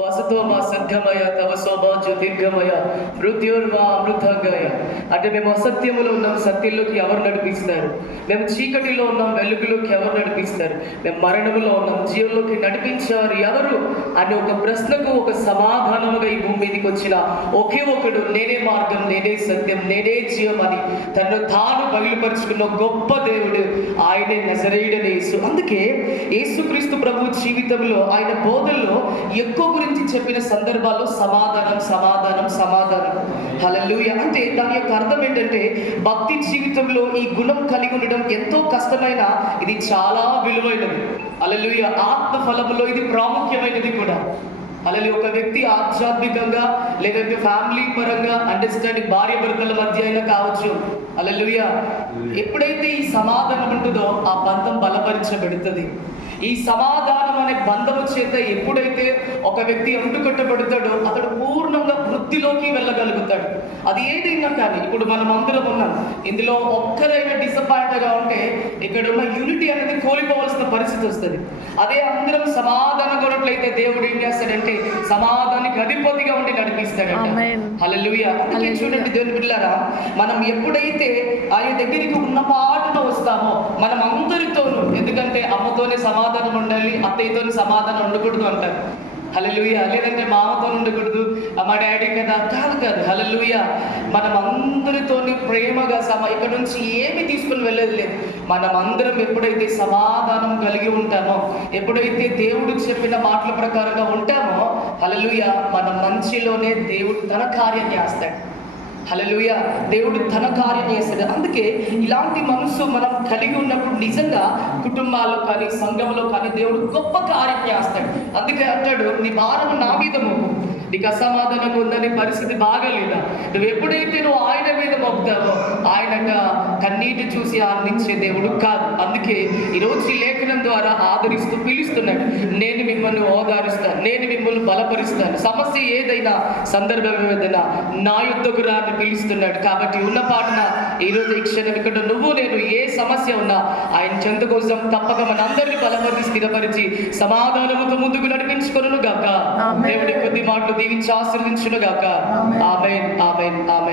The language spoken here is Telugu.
వసతోమ సద్గమయ తవ శోభా జ్యోతిర్గమయ మృత్యుర్వా అమృతంగయ. అంటే మేము అసత్యములో ఉన్నాం, సత్యంలోకి ఎవరు నడిపిస్తారు? మేము చీకటిలో ఉన్నాం, వెలుగులోకి ఎవరు నడిపిస్తారు? మేము మరణములో ఉన్నాం, జీవంలోకి నడిపించేవారు ఎవరు అనే ఒక ప్రశ్నకు ఒక సమాధానముగా ఈ భూమి మీదకి వచ్చిన ఒకే ఒకడు, నేనే మార్గం, నేనే సత్యం, నేనే జీవం అని తను తాను బయలుపరుచుకున్న గొప్ప దేవుడు ఆయనే నజరేయుడైన యేసు. అందుకే యేసుక్రీస్తు ప్రభు జీవితంలో ఆయన బోధల్లో ఎక్కువ గురించి చెప్పిన సందర్భాల్లో సమాధానం సమాధానం సమాధానం. హల్లెలూయా. అంటే దాని యొక్క అర్థం ఏంటంటే భక్తి జీవితంలో ఈ గుణం కలిగి ఉండడం ఎంతో కష్టమైన, ఇది చాలా విలువైనది. హల్లెలూయా. ఆత్మ ఫలములో ఇది ప్రాముఖ్యమైనది కూడా. అలాగే ఒక వ్యక్తి ఆధ్యాత్మికంగా లేదంటే ఫ్యామిలీ పరంగా అండర్స్టాండింగ్ భార్య భర్తల మధ్య అయినా కావచ్చు. హల్లెలూయా. ఎప్పుడైతే ఈ సమాధానం ఉంటుందో ఆ బంధం బలపరచబడుతుంది. ఈ సమాధానం అనే బంధము చేత ఎప్పుడైతే ఒక వ్యక్తి అంటుకట్టబడతాడో అతడు పూర్ణంగా వృద్ధిలోకి వెళ్ళగలుగుతాడు. అది ఏదైనా కానీ, ఇప్పుడు మనం అందరం ఉన్నాం, ఇందులో ఒక్కరైనా డిసప్పాయింట్గా ఉంటే ఇక్కడ ఉన్న యూనిటీ అనేది కోల్పోవలసిన పరిస్థితి వస్తుంది. అదే అందరం సమాధానంగా ఉన్నట్లయితే దేవుడు ఏం చేస్తాడంటే సమాధానానికి అధిపతిగా ఉండి నడిపిస్తాడంట. హల్లెలూయా. అందుకే చూడండి దేవుని బిడ్డలారా, మనం ఎప్పుడైతే ఆయన దగ్గరికి ఉన్న పాటున వస్తామో మనం అందరితోనూ, ఎందుకంటే అమ్మతోనే సమాధానం ఉండాలి, అత్తయ్యతోనే సమాధానం ఉండకూడదు అంటారు. హల్లెలూయా. లేదంటే మామతో ఉండకూడదు, మా డాడీ కదా, కాదు. హల్లెలూయా. మనం అందరితోని ప్రేమగా ఇక్కడ నుంచి ఏమి తీసుకుని వెళ్ళేది లేదు. మనం అందరం ఎప్పుడైతే సమాధానం కలిగి ఉంటామో, ఎప్పుడైతే దేవుడు చెప్పిన మాటల ప్రకారంగా ఉంటామో, హల్లెలూయా, మన మంచిలోనే దేవుడు తన కార్యం చేస్తాడు. హల్లెలూయా. దేవుడు తన కార్యం చేస్తాడు. అందుకే ఇలాంటి మనసు మనం కలిగి ఉన్నప్పుడు నిజంగా కుటుంబాల్లో కానీ సంఘంలో కానీ దేవుడు గొప్ప కార్యం చేస్తాడు. అందుకే అంటాడు, నీ భారం నా మీద మోపు. నీకు అసమాధానం ఉందని, పరిస్థితి బాగాలేదా, నువ్వు ఎప్పుడైతే నువ్వు ఆయన మీద మోపుతావో ఆయన కన్నీటి చూసి ఆనందించే దేవుడు కాదు. అందుకే ఈరోజు ఈ లేఖనం ద్వారా ఆదరిస్తూ పిలుస్తున్నాడు, నేను మిమ్మల్ని ఓదారుస్తాను, నేను మిమ్మల్ని బలపరుస్తాను. సమస్య ఏదైనా, సందర్భం ఏదైనా నా యుద్ధకు రా అని పిలుస్తున్నాడు. కాబట్టి ఉన్న పాటున ఈరోజు ఈ క్షణం ఇక్కడ నువ్వు నేను ఏ సమస్య ఉన్నా ఆయన చెంత కోసం తప్పక మన అందరినీ బలపరిచి స్థిరపరిచి సమాధానముతో ముందుకు నడిపించుకొనును గాక. దేవుడి కొద్ది మాటలు దీవించి ఆశీర్వదించును గాక. ఆమేన్, ఆమేన్, ఆమేన్.